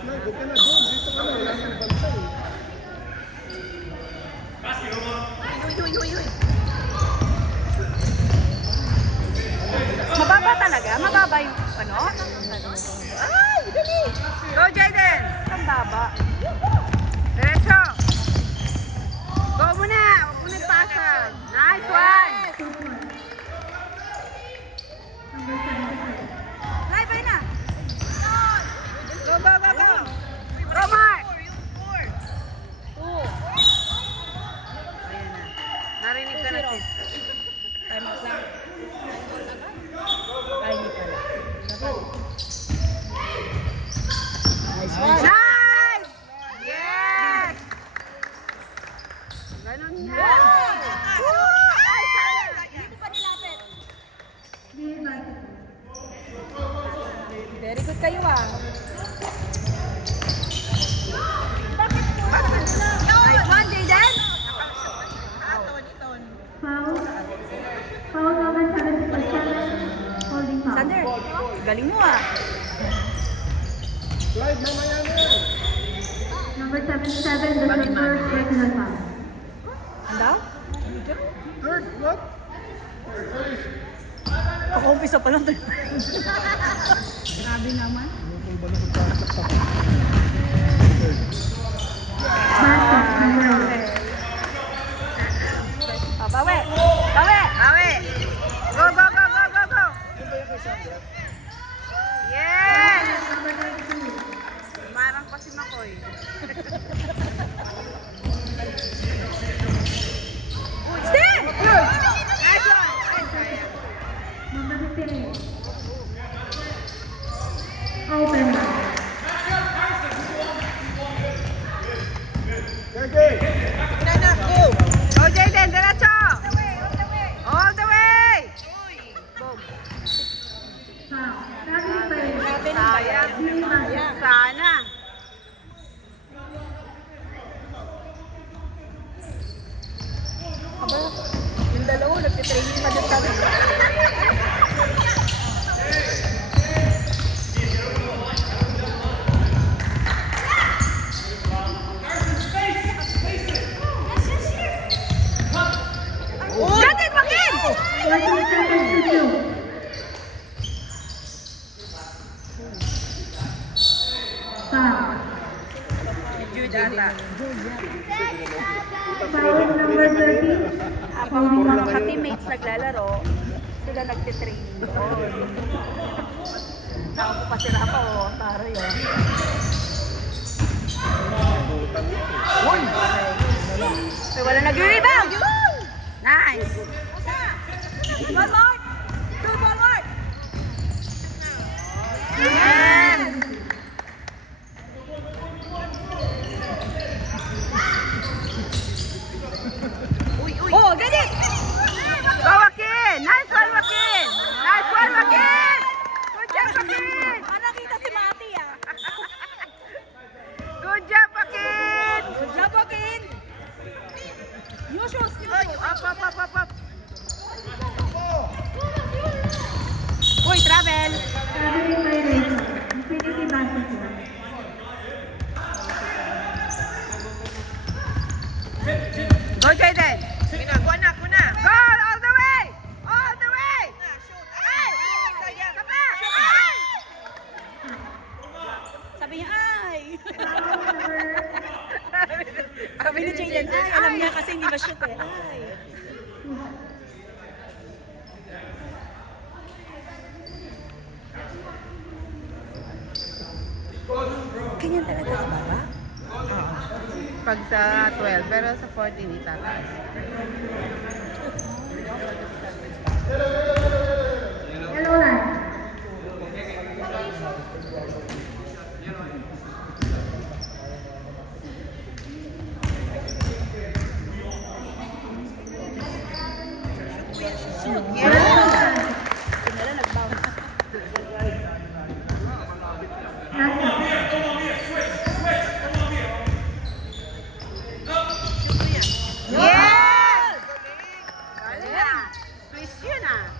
Huwag ka na doon. Dito ka na. Wala kang bantay. Uy. Mababa talaga? Mababa yung ano? Ay, dali! Go, Jaden! Ang baba. Diretso! Go muna! Huwag mo nagpasa. Nice one! Ay, bay na! Go! Go, Mark! 2. Ayan na. Narinig ka na, sis. Time out lang. Ay, hindi pala. Nice one. Nice! Yes! Ganun na. Ay, sayang. Hindi mo pa nilapit. Very good kayo ah. Nice one, Jaden! Foul number 747, holding foul. Sander, galing mo ah. Slide, mamaya na yan. Number 77, the first personal foul. Anda? Third, what? Kaka-umpisa pa lang. Grabe naman. Basket, number 8. Bawi! Go! Yes! Number 32. Marang pa si Makoy. Stay! Nice one! Ay, sayang. Number 58. Open. Okay. Go, Jaden! Diretso! All the way! Boom! Foul. Traveling play. Sayang. Really basket. Sana. Yung dalawa, nagtitraining pa din kami. Jaden, makin! 14 seconds to shoot. Foul. Jude ata. Foul number 30. Habang ang mga ka-teammates naglalaro, sila nagtitraining doon. Ako pa sila ako, taro yun. Uy! So, wala nag-rebound! Nice! Good Lord! Yes! Oh, get it! Go, Joaquin! Nice one, Joaquin! Nice one, Joaquin! Good job, Joaquin! Nakita si Mati ah. Good job, Joaquin! Good job, Joaquin. New shoes, new shoes. Up. Uy, travel! Traveling play rate. Infinity basketball. Go, Jaden! Kuna! Go! All the way! Ay! Kapa! Ay! Sabi niya, ay. Sabi ni Jaden, ay. Alam niya kasi hindi ma-shoot eh. Ay. Ganyan talaga ka, Baba? Pag sa 12, pero sa 14 itataas. Yellow line. Tinala, nag-bounce. Yes! Galing na. Swiss yun ah.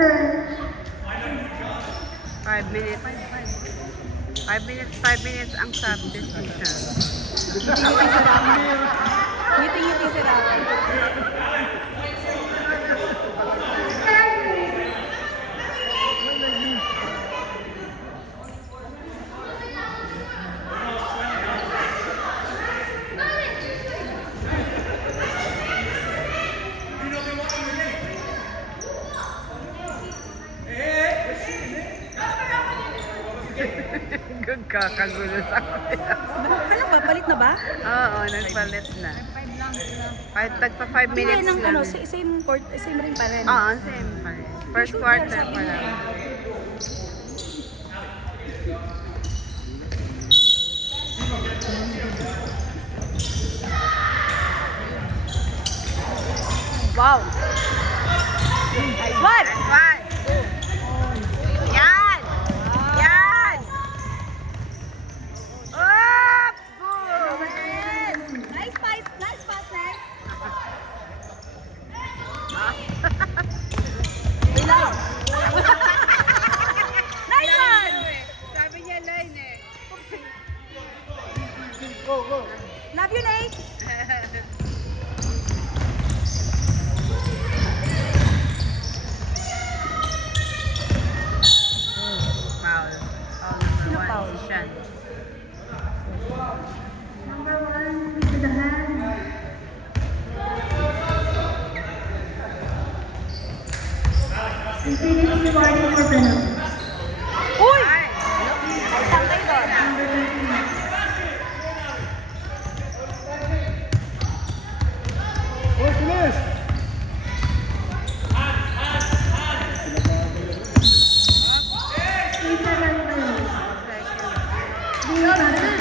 turn. 5 minutes. 5 minutes ang substitution. Ngiti-ngiti si Rafi. Good kakagulo sa kanya. Ano ba? Palit na ba? Oo, nagpalit na. Kahit tagpa 5 minutes Hindi, ng lang. ano, same court, same rin pa rin. Oo, same pa rin. First quarter pa lang. Wow! Nice one! One. Yan! Yan! Up! Boom! Nice pass, nice pass, nice. Bilang! Nice one! Sabi niya line eh. Love you, Nate! Foul. Foul number Sino 1. foul? Si Sean. Number 1, sweep with the hand. Infinity rewarding for penalty. Uy! Ay! Ay, tangkay doon. Number 13. Oh, finish! Sweep the hand penalty. Second. Blue button.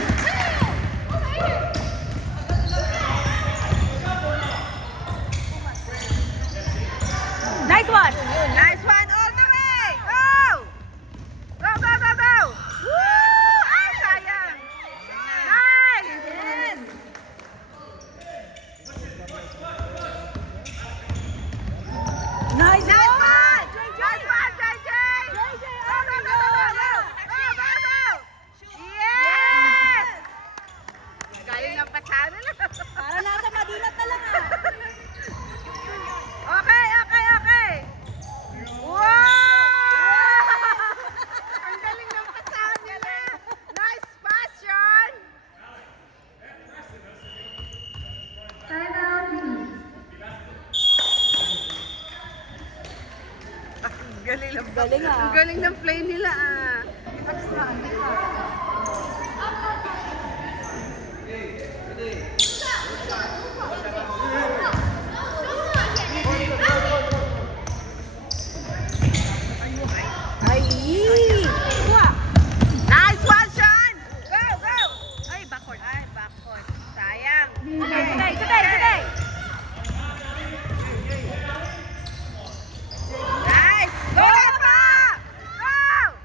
Nice one! Nice one all the way! Go! Go, go, go, go! Woo! Ay, sayang! Nice! Yes! Nice Nice one! one! Nice one, JJ! Go, go, go, go, go! Go, go, go! Yes! Galing ng pasado lang. Para nasa Madinat na lang ah. Okay, okay, okay! Wow! Ang galing ng pasado nila! Nice pass, Sean! Time out, please. Ang galing ng Galing ah. Ang galing ng play nila ah. Ay! Kuha! Nice one, Sean! Go, go! Ay, backcourt. Ay, backcourt. Sayang. Today, today, today! Nice! Go, Rafa! Go!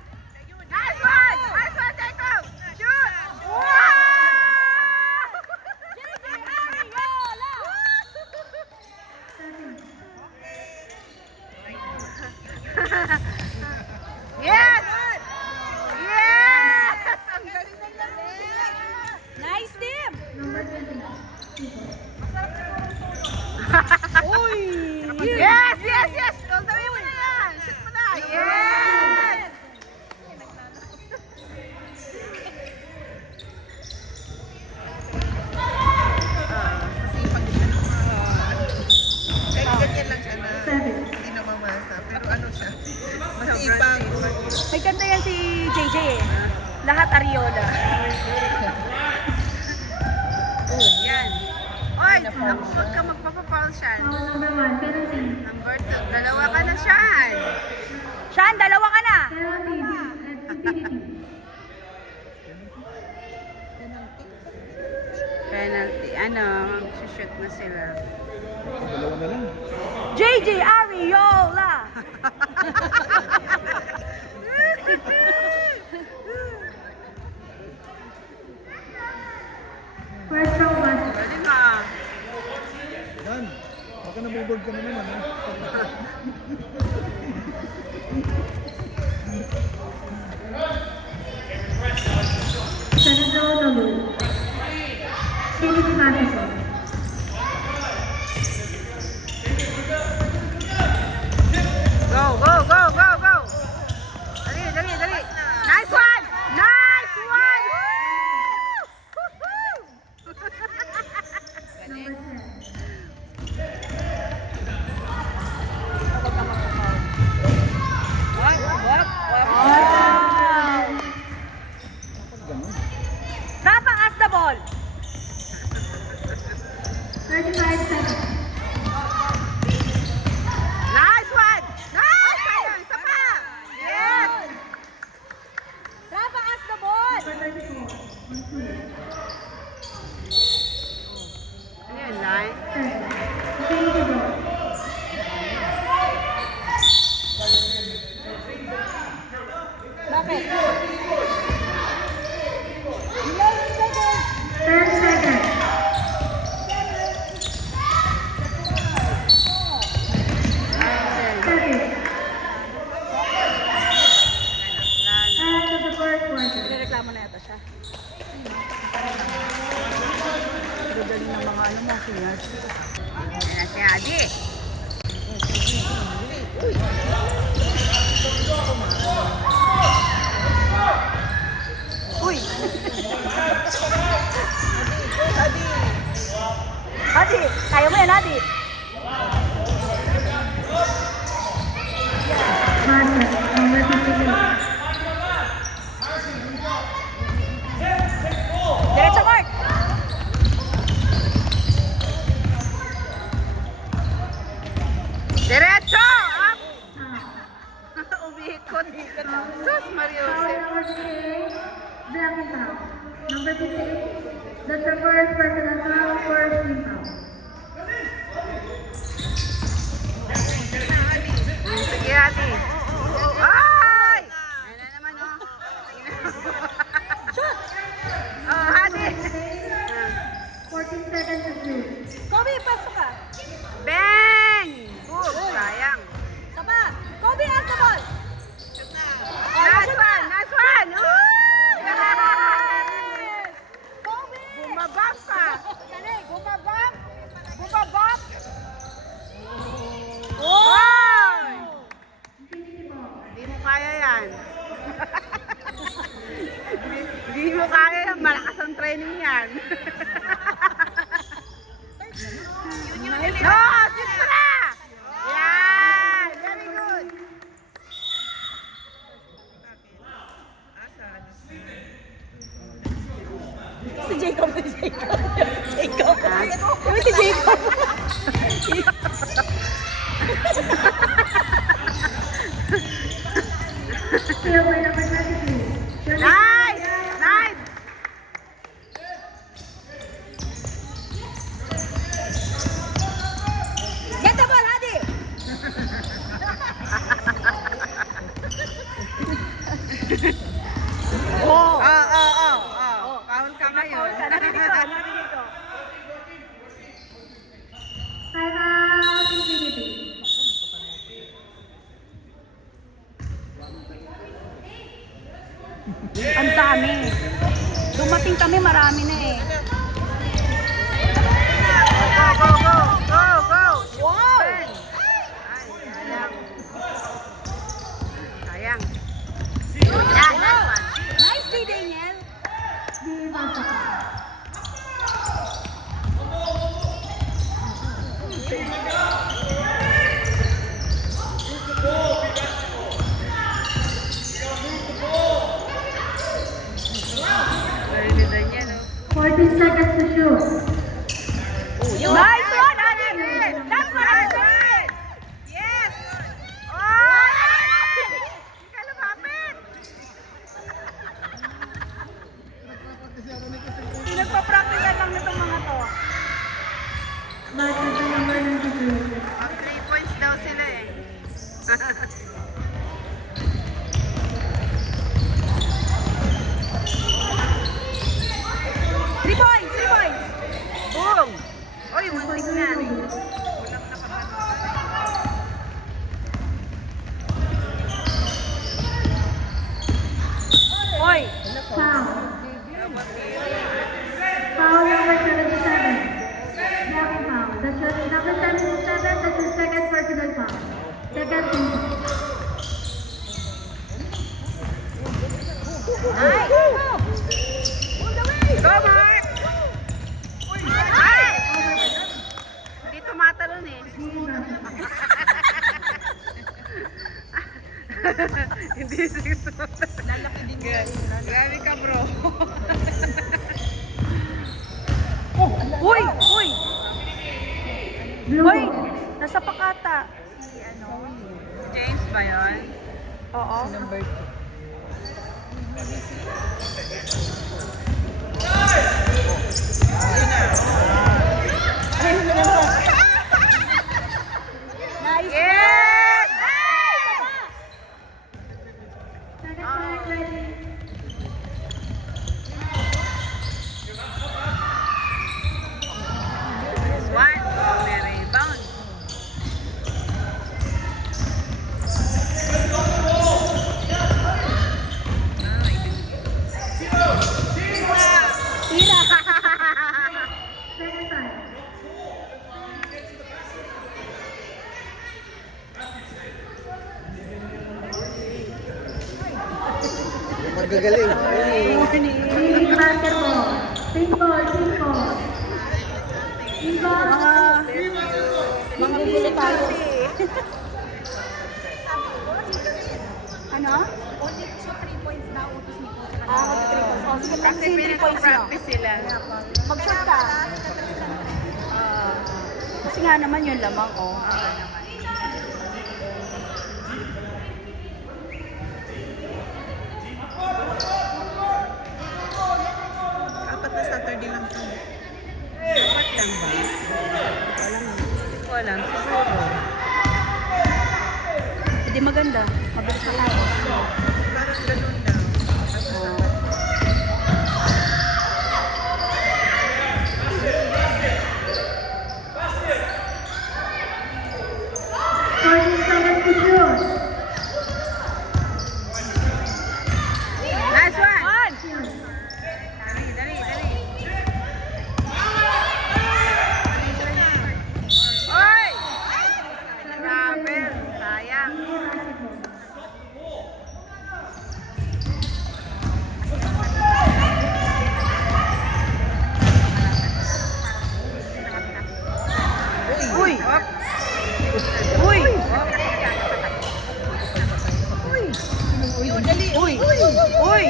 Nice one! Nice one, Jacob! Shoot! Wow! Yes! Yes! Ang galing ng lamig! Nice team! Number 20. Uy! Yes, yes, yes! Gawin mo na yan! Shoot mo na! Yes! Ganyan lang siya na 7. hindi na mamasa. Pero ano siya, masipag. May kanta yan si JJ eh. Lahat Ariola. Yan. Oy, ako huwag ka magpapapaul, Sean. Foul number 1, penalty. Number 2, dalawa ka na, Sean. Sean, dalawa ka na! Penalty, at Infinity. Penalty. Ano, shoot na sila. Dalawa na lang. JJ Ariola! First row basket. Pwede nga. Yan. Baka nabuboard ka na naman. Ha? Felix Madison. Go, go, go, go, go. Dali, dali, dali. Nice one! Nice one! Woo! Number 10. Rafa, ask the ball. 35 seconds. Nice one! Nice! Sayang, isa pa! Yes! Rafa, ask the ball. Number 34. On 2. Ano yun, line? 10. Change the ball. Bakit? 10 seconds. Seven. End of the first quarter. Nireklamo na yata siya. Dadaling ng mga ano mo, seniors. Ayan na si Adi. Uy! Adi, kaya mo yan, Adi. Marcus, number 58. Diretso, Mark. Diretso! Up! Out. Umikot. Sus, Mario Foul Jose. number 58. Blocking foul. Number 58. That's the first personal foul, first team foul. Sige, Adi. Ay! Ayan na naman, oh. Shoot! Oh, Adi. 14 seconds to shoot. Kobe, pasok ka. Bang! Boom! Sayang. Tapa. Kobe, ask the ball. Nice one! Nice one! Woo! Kobe! Bumabak pa! Galing, bumabak. Bumabak. Oy! Infinity ball. Hindi mo kaya yan. Hindi mo kaya yan. Malakas ang training yan. No! Sisra! Yan! Very good! Si Jacob, si Jacob. Si Jacob. Yung si Jacob. Steal by number 22. Nice! Nice! Get the ball, Adi. Oh. Foul ka ngayon. Narinig ko, narinig ko. Time out, Infinity. Ang dami. Dumating kami, marami na eh. Go, go, go! Go, go! Wow! Ay, sayang. Sayang. Yan, nice one. Nice day, Daniel. Di Masaka. Very good yan, oh. 14 seconds to shoot. Nice one, Adi. That's what I said! Yes! Oh! Hindi ka lumapit! Pinagpa-practice lang nitong mga to. Marcus, the number 93. Mag 3 points daw sila eh. Three points, 3 points. Boom! Oy, muntik na. Oy, Foul. Foul number 76. Hindi 6 footer. Lalaki din yan. Grabe ka, bro. Oh! Uy! Uy! Blue Hoy, ball. nasa pakata. James ba yun? Oo. Number 2. Nice. Yes! Second point ready. This one. May rebound. Tira. Second time. Magagaling. Leading basketball. Pink ball, pink ball. Pink ball. Mangugulo tayo. Ano? Only 3 points na utos ni Coach. Ah, 3 points. Oh, sige, Kasi 3 points na. pinag-practice sila. Mag-shot ka. Kasi nga naman yun lamang, oh. Apat na Saturday lang ito. Dapat lang ba? Hindi ko alam. Siguro. Hindi maganda. Mabilis na tayo. Parang ganun lang. Last one! Dali, dali, dali. Oy! Grabe, sayang. Uy! Uy! Uy! Uy!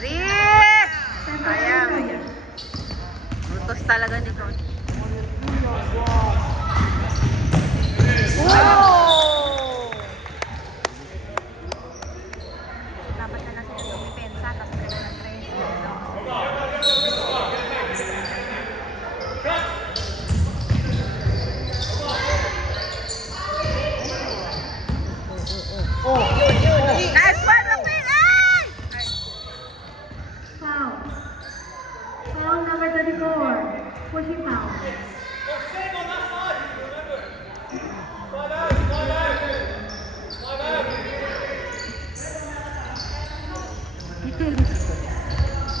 Rick! Sayang. Utos talaga ni Coach. Oh! Dapat na lang sila dumipensa, tapos 3 na 3. Nice one, Rupin! Ay! Foul. Foul number 34. Pushing foul.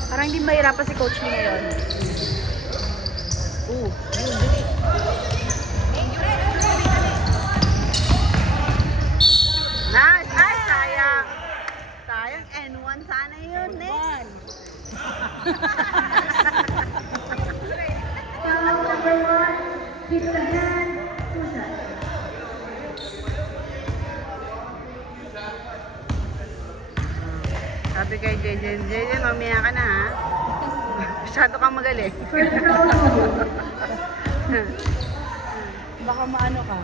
Parang hindi mahirapan si coach niya ngayon. Nice! Ay, sayang. Sayang, N1 sana yun eh. Foul number 1. Hit the hand. 2 shots. Sabi kay JJ, JJ, mamaya ka na ha. Masyado kang magaling. First foul move. Baka maano ka.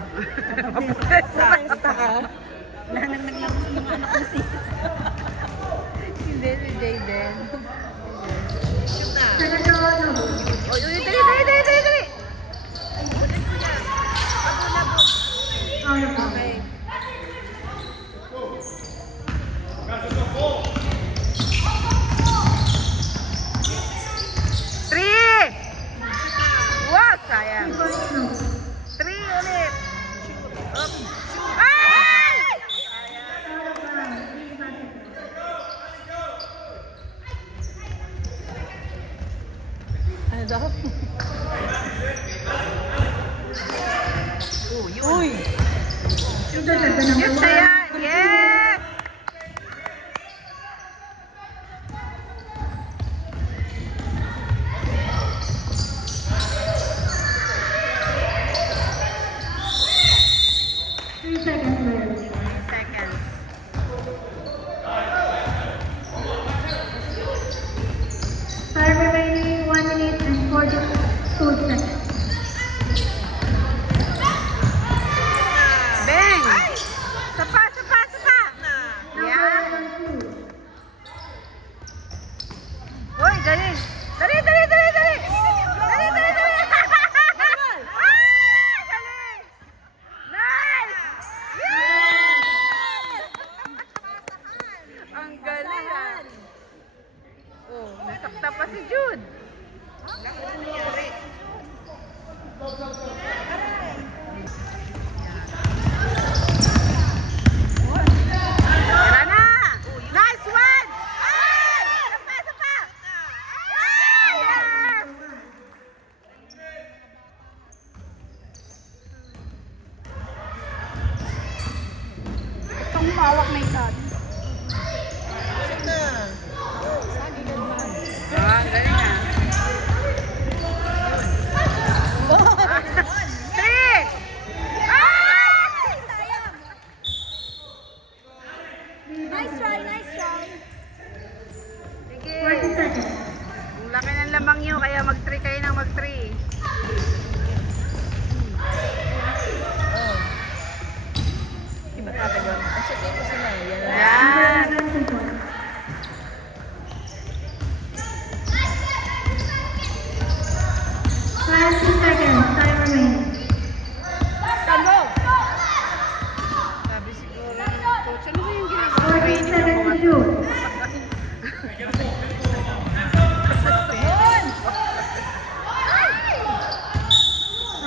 Basta ka. Naglabas ng anak ng sis. Hindi si Jayden. Second foul move. Uy, uy, dali, dali, dali, dali, dali. Out of bounds. Okay. Three! Wow, sayang. First move. 3 ulit. Up. Ay! Out of bounds. Leading basketball. Ano daw? Uy! Shoot the number Yes, 1. sayang. Yes! Saya, mag-3 kayo ng mag-3. Iba ka doon. Kasi dito sila. Yan. Ayan. Number 74. 20 seconds. Time remaining. Tango! Sabi siguro ng coach, ano ba yung ginagawa? 14 Training ng seconds mga to shoot.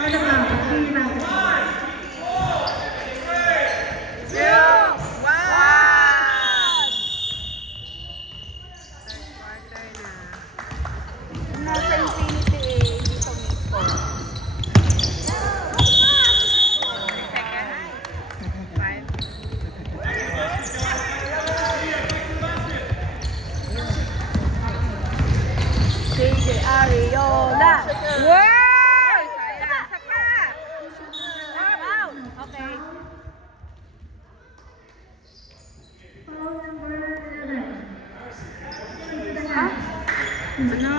On the clock. 3 baskets. Wow! Third quarter na. Nasa infinity eh. Dito mismo. 3 seconds. 5. JJ Ariola. Wow! Sayang. Isa pa. Wow! Okay. Foul number 11. Ano?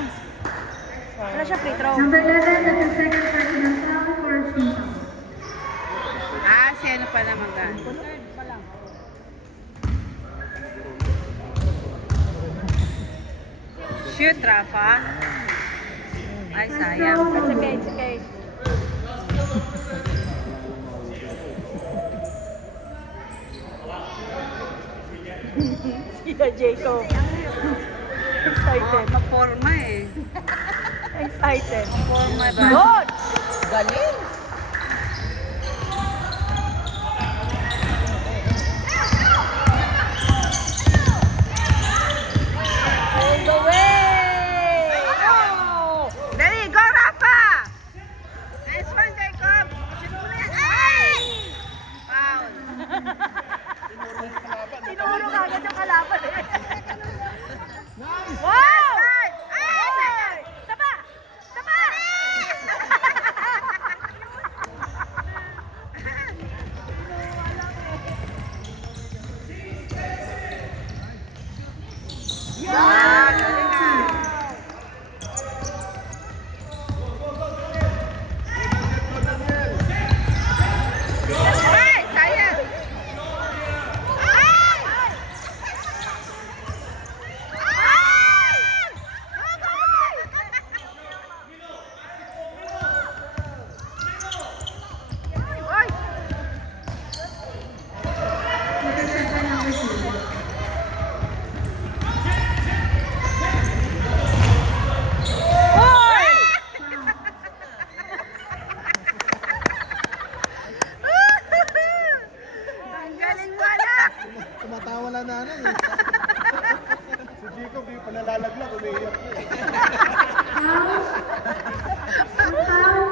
Wala siya free throw. Number 11, that's the second personal foul for Shinto. Si ano pala mag-ano? Third pa lang. Shoot, Rafa. Ay, sayang. It's okay, it's okay. Siya Jacob. Excited. Maporma eh. Excited. Maporma ba? Good! Galing! All the way! Oh! Dali, go, Rafa! Nice one, Jacob. Shoot mo na yan. Ay! Foul. Tinuro ka agad yung kalaban eh. Wow! Ay! Sayang! Saba! Saba! Wow, galing ah. Ay! Sayang! Ay! Ay! Oy! Interception number 2. Oy! Ang galing mo, anak! Tumatawa na nanay eh. Si Jacob, di pa nalalaglag, umiiyak na eh. Foul.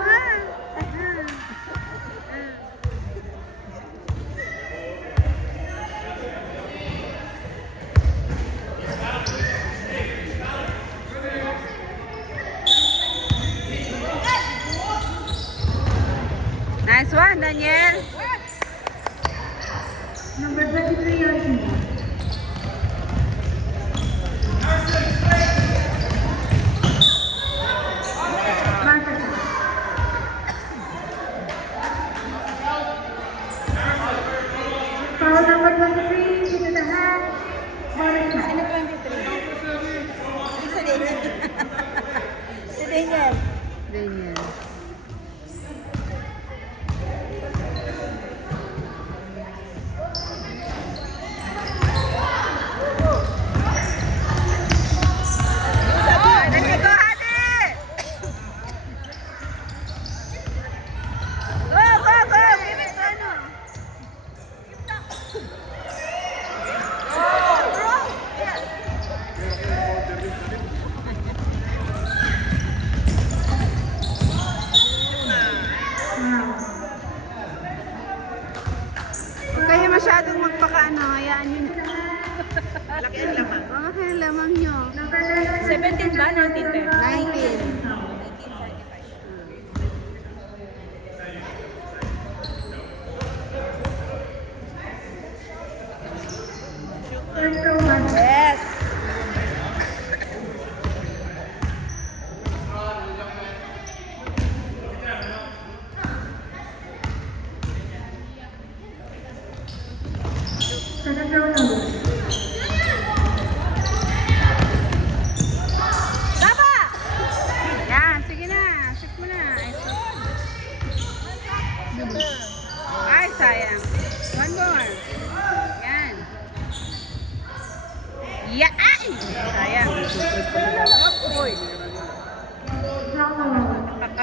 Nice one, Daniel. Number 23 on team. Basket. Foul number 23, shoot to the hand. Bonus shot. Sino 23? Si Daniel. Si Daniel. Daniel. Dali, go, Hadi! Go, go, go! Give it to ano?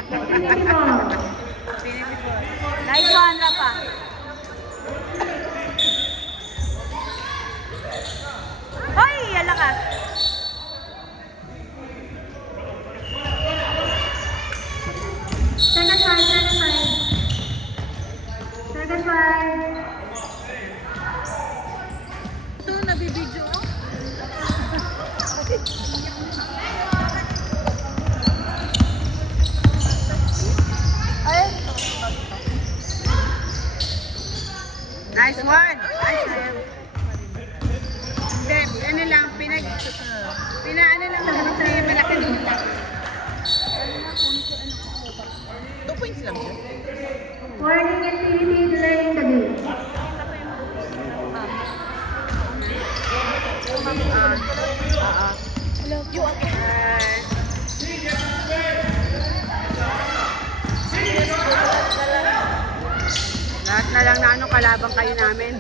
Infinity Ball. Nice one, Rafa. Hoy, alakas. Second five, second five. Second five. Ito, nabibidyo. Nice one. Nice one. Hindi, ano lang, ano lang kasi malaki dito. 2 points lang yun. Warning Infinity delaying the game. Lahat na lang na ano, kalabang kayo namin.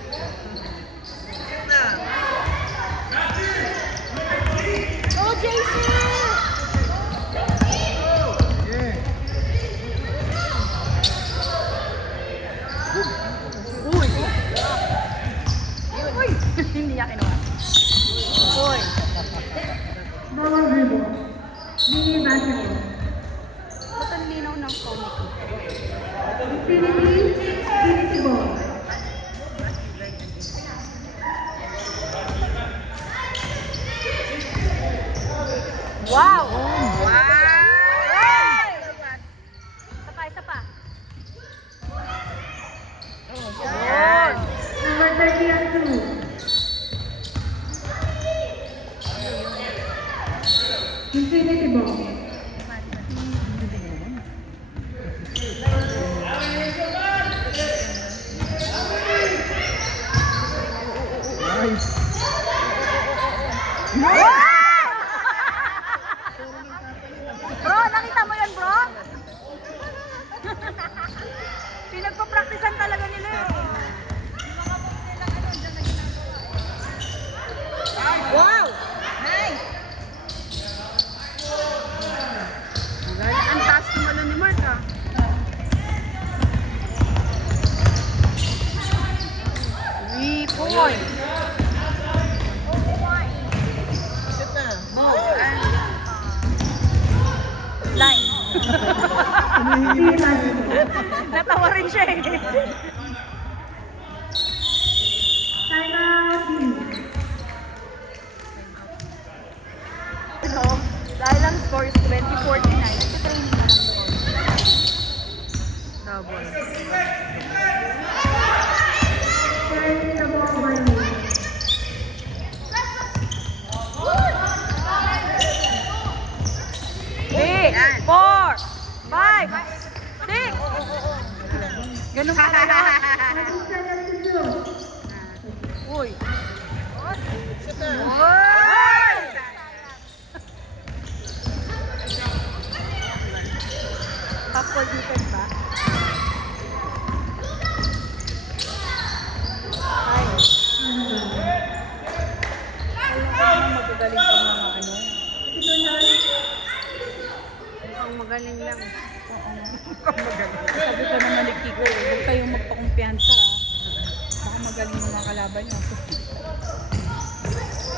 Na. Oh, JC! Uy! Uy! Hindi niya kinuha. Uy! Bawal dribble. Mini basketball. Ba't ang linaw ng phone ko? Infinity Ball. Wow! Wow! Isa pa, isa pa. Yan. Number 30 and 2. Infinity Ball. Bro, nakita mo yan, bro? Pinagpa-practicean talaga nila eh. Wow! Nice! Ang taas kumalo ni Mark ah. Point. Shoot na. Line. Natawa rin siya eh. Timeout. So, dahil ang score is 20-49. Nagtitraining na lang doon. Double. Turn the ball by me. Three, 4, 5, 6. Ganun pala yun. 7-2. Uy. Shoot na. Uy! Popcorn defense ba? Ay. Alam ko naman magagaling pa mga ano. Ang magaling lang. Sabi ko naman ni Kiko, huwag kayong magpakumpiyansa. Baka magaling yung mga kalaban nyo.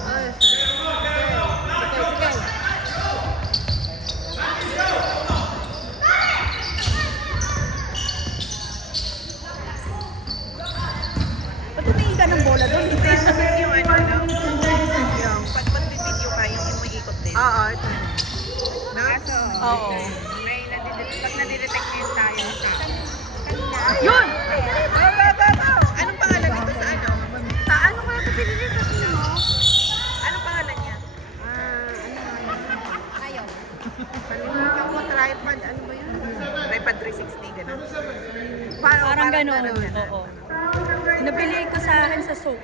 Ay, sige. Sige. Ba't tumingin ka ng bola doon? Hindi, kasi yung ano lang. Yung pag mag-video ka, yung umiikot din. Oo, ito. Na? Oo. Pag nadidetect yun tayo sa... Yun! Anong pangalan nito sa ano? Sa ano kaya ito pinilipat niyo? Anong pangalan niya? Ayaw. Kalimutan ko, tripod. Ano ba yun? iPad 360, gano'n. Parang ganun. ganun. Oo. Nabili ko sa akin sa soap.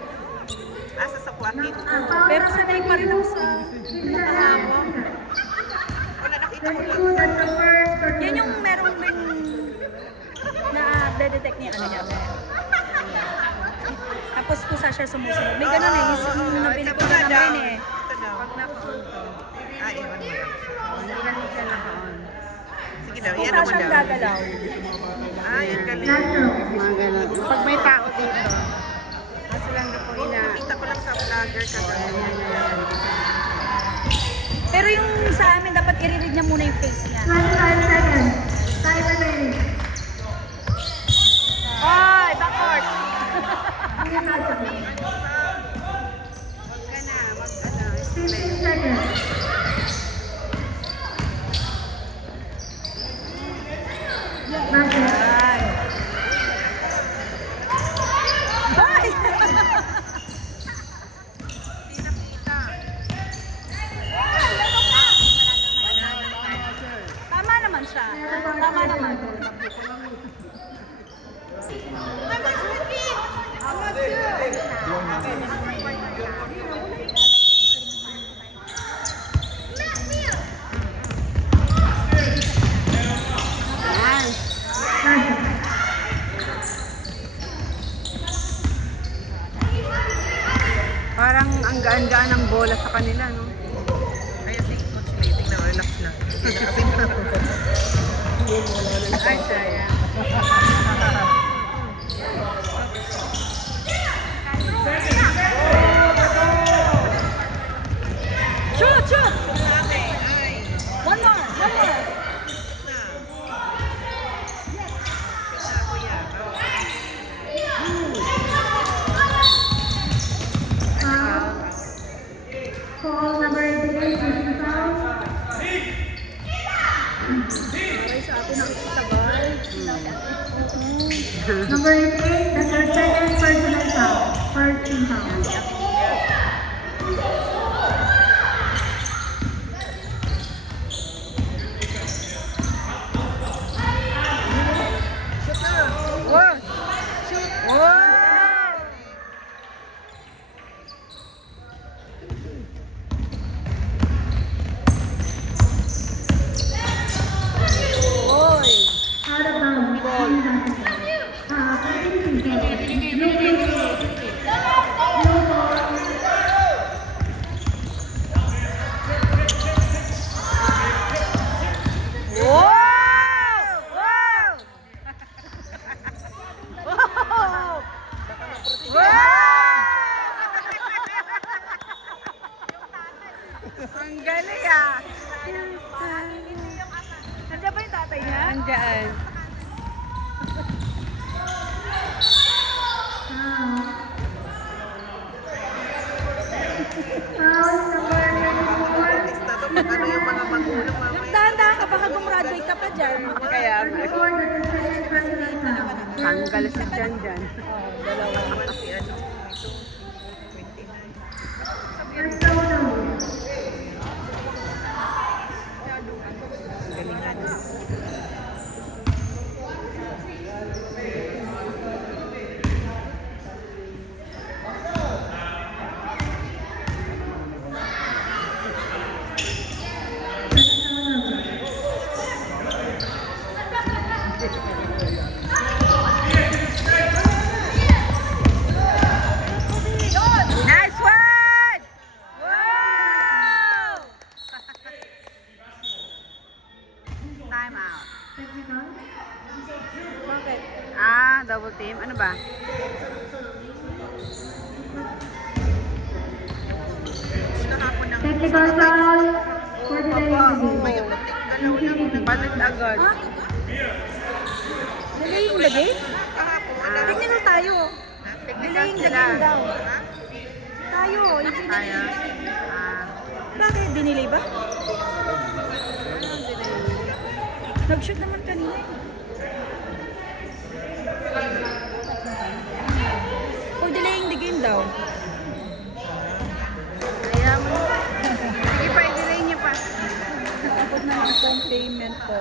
Asa sa Kwakit. Pero sanay pa rin ako sa nakahawak. Wala, nakita ko lang. Two at the first for Yan yung merong ring na-detect niya ano niya. Tapos kung saan siya sumusunod. May ganun eh. Yung nabili ko na naman eh. Ito daw. Pag naka-on to, Ah, iwan mo lang. hindi lang siya naka-on. Sige, Sige daw, Kung yan saan mo siyang daw. gagalaw. Ay, ang galing. Last row. Mga ganun. Pag may tao dito, kasi lang na po Nakita ko lang sa vlogger ka daw. Pero yung sa amin, dapat i-read niya muna yung face niya. 25 seconds. Time remaining. Ay, backward! Hindi na siya. Wag ka na, wag ka na. 15 seconds. Basket. Ay! Tama naman siya. Tama naman. Yan. Basket. Parang ang gaan-gaan ng bola sa kanila, no? Ay, si Coach Lee, tingnan, relax lang. Kasi Ay, sayang. Shoot! Shoot! One more! One more! Call number 88, shooting foul. Number 88, that's your second personal foul. First team foul. Wow! Shoot! Wow! Oy! Out of bounds. No ball. Wow! Wow! Wow! Wow! Ang galing ah! Nandiyan ba yung tatay niya? Andyan. Foul number 94. lista to pag ano yung mga magulang mamaya. Dahan-dahan ka, baka gumraduate ka pa dyan. Kaya, 34, that's your second personal foul. tanggal siya dyan. Naman si ano, ito, 29. First foul number. Galingan. Nice one! Wow! Time out. Technical. Bakit? Ah, double team. Ano ba? Kahapon ng Technical foul for the ladies. galaw lang. Balik agad. Ha? Nalay yung lagay? Kahapon, Technical tayo. Technical Nalay yung sila. lagay daw. Tayo. Yung Kaya. Ah. Bakit? Dinilay ba? Nag-shoot naman kanina eh. For delaying the game daw. Kaya mo. Sige pa, i-delay niyo pa. Abot na lang po ang payment po.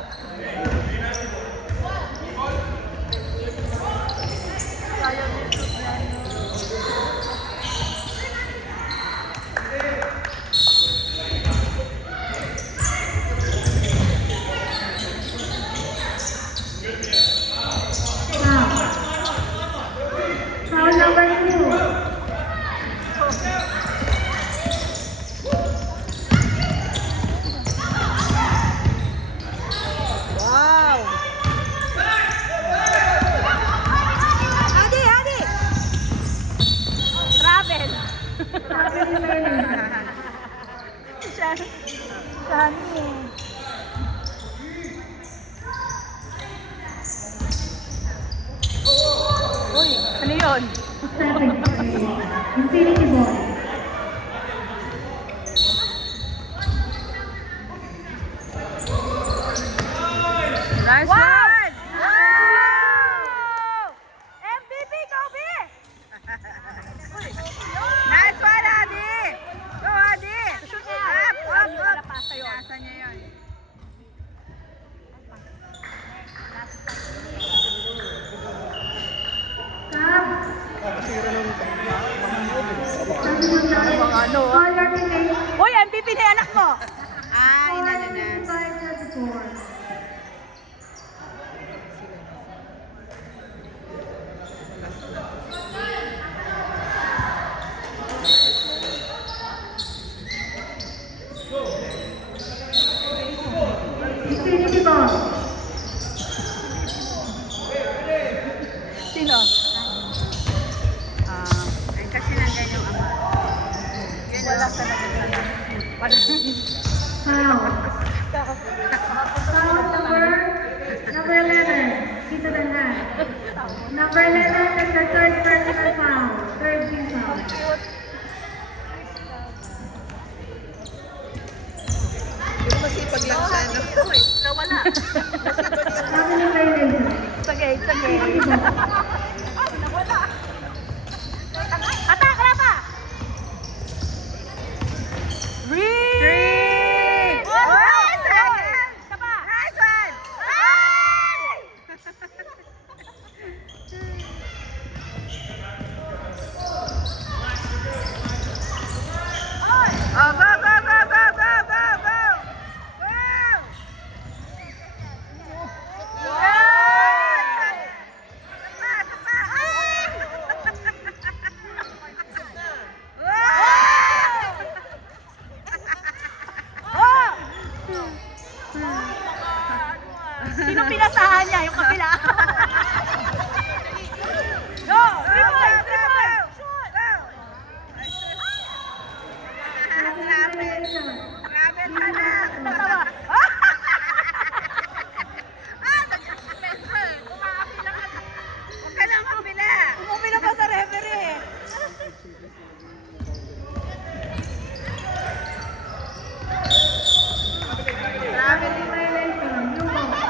Foul number 2. Wow! yun. 7th grade. Infinity Ball. Nice one! Wow! MVP, Kobe! Nice one, Adi! Go, Adi! Up! Nasa niya yun. Cab. Kasira ng Ano? Call your teammates. Uy, MVP na yung anak mo! Ah, ina na na. 5-4. Infinity Ball. Sino? Ay, kasi nandiyan yung ama. Wala talaga. Foul. Foul number 11. Dito na na. Number 11, that's the third personal foul. Third team foul. Yung masipag lang siya, no? Nawala. Family violation. Sige. Nawala. Atak na pa! 3! Nice one! Ay! Oh, go! Sino pinasahan niya? Yung kabila. Go! 3 points! Shoot! Grabe ka na! Natawa. Huwag ka lang mapila. Umapila pa sa referee. Family violation. Blue ball.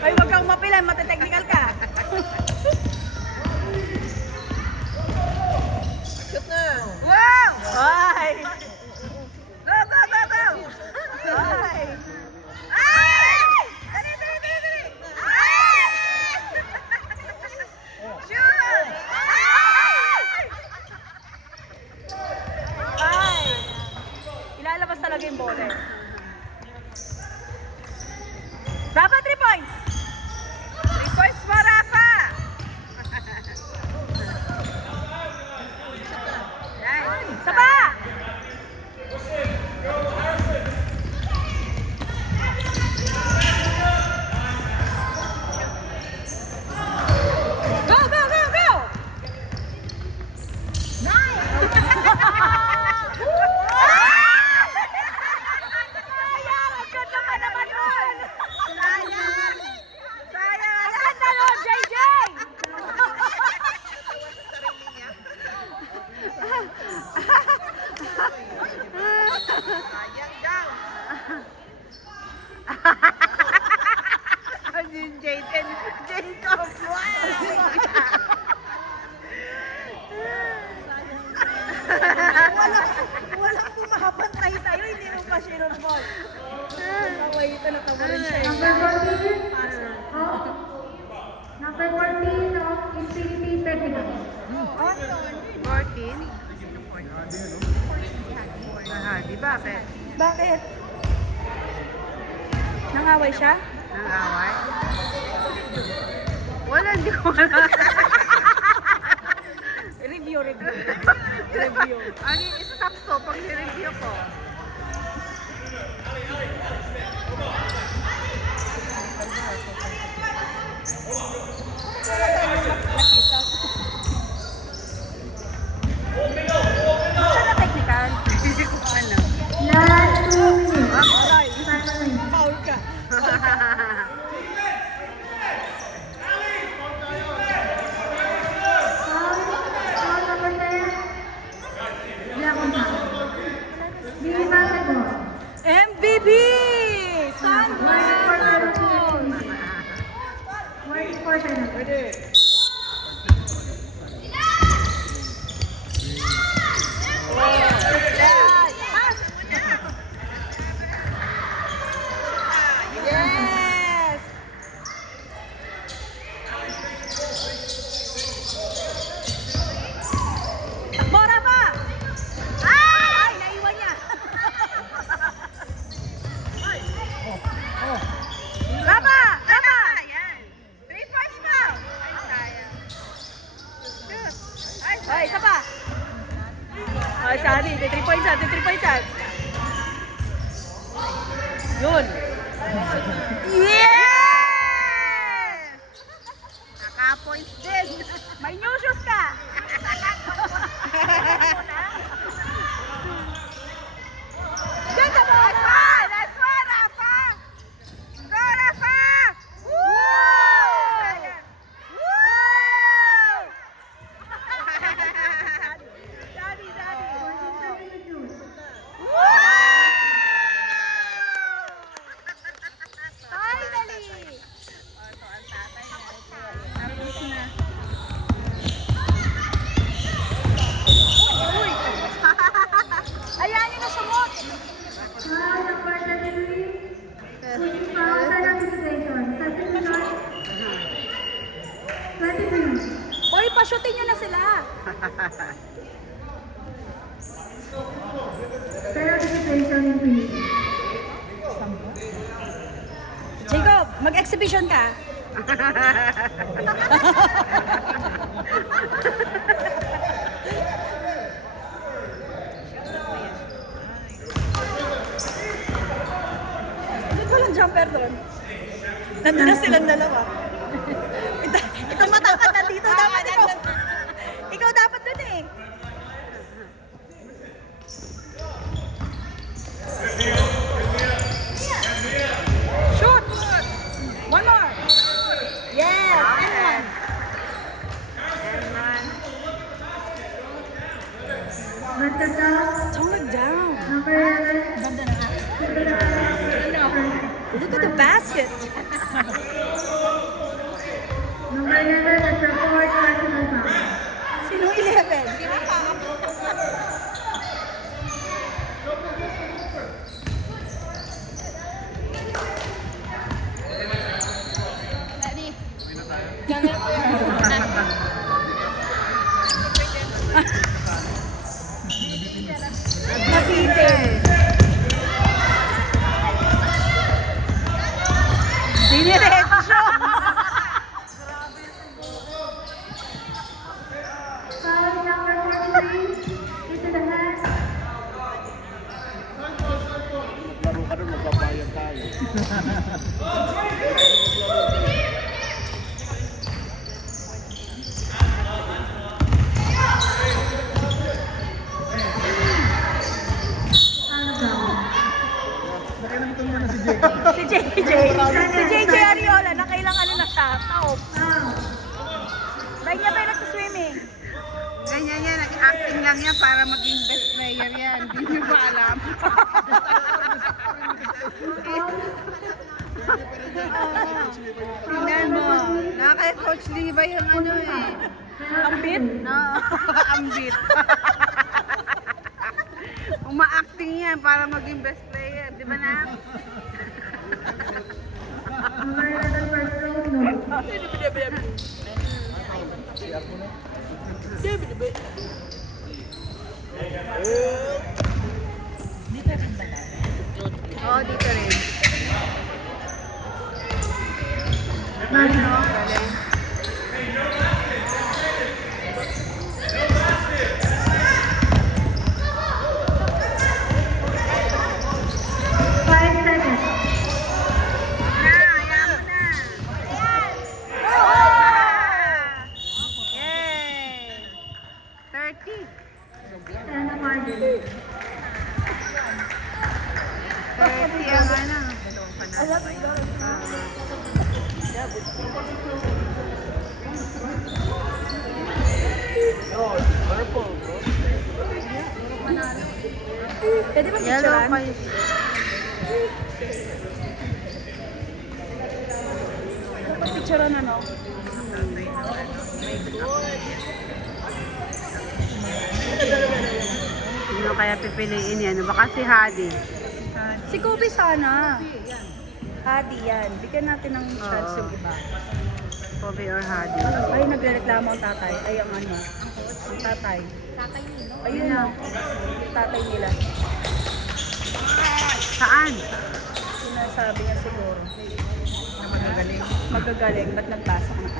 Ay, huwag kang mapila. Mata-technical ka. Shoot na! Wow! Ay! Go! Ay! Ay! Dali! Ay! Shoot! Ay! Ay! Ilalabas talaga yung bola. Dapat 3 points! 3 points mo, Rafa! Nice! Saba! Go! Nice! Sayang! Ang ganda pa naman nun! Sayang! Ang ganda nun, JJ! Sayang daw! Yung Jaden, Jacob, walang pumapantay sa'yo, hindi mo pa sinunod mo. Naway ito, natawalan siya. Number 14. Oh. Number 14 of Infinity Pettiness. 14? Di ba? Bakit? Nangaway siya? Nangaway? Wala, hindi ko wala. Review. Ano yung stop ko pag nireview ko? Saan na technical? Hindi ko alam. Last 2 minutes. Final minutes. Foul ka. Yes! Takbo, Rafa! Ay! Naiwan niya! Rafa! Rafa! Ayan. 3 points pa. Ay, sayang. Shoot. Ay, Ay, isa pa! Ay, sali. 3 points out. 3 points out. Yun. Yeah! naka-points din. May new shoes ka! Diyan ka ba? That's one, Rafa. Go, Rafa. Woo! Woo! Daddy, daddy. 42. Finally! Uy! Ayan yun na sumot! Foul number 33. Pushing foul, penalty situation. 23. Uy, pa-shootin nyo na sila! Penalty situation increase. Jacob, mag-exhibition ka. Hindi ko lang jumper doon. Nandun na silang dalawa. Ito matangkad na dito. Dapat ikaw. Ikaw dapat doon eh. Shoot! One more! Yes! And Matanda, tone it down. number 11. Look at the basket. Number 11, that's your fourth personal foul. Sino 11? Napitin. Diniretso. Foul number 43, into the hand. Laro ka doon, magbabayad tayo. Si JJ. Si JJ Ariola, nakailang ano na siya. Taop. Foul. Dahil niya pa yung nagsiswimming. Ganyan yan, acting lang yan para maging best player yan. Hindi nyo ba alam? Tingnan mo, nakaka-coach Lee ba yung ano eh? Ambit. No, ambit. Uma-acting yan para maging best player, di ba na? Number 11, first row, no. Oo, dito rin. Galing. Pwede ba Yellow picturean? kayo. Picturean ano? Sino kaya pipiliin yan? Baka si Hadi. Si Kobe sana. Hadi yan. Bigyan natin ng chance yung iba. Kobe or Hadi. Ay, nagrereklamo ang tatay. Ay, ang ano. Ang tatay. Tatay Nino. Ayun na. Yung tatay nila. Saan? Sinasabi niya siguro. Na magagaling. Magagaling. Ba't nagpasok na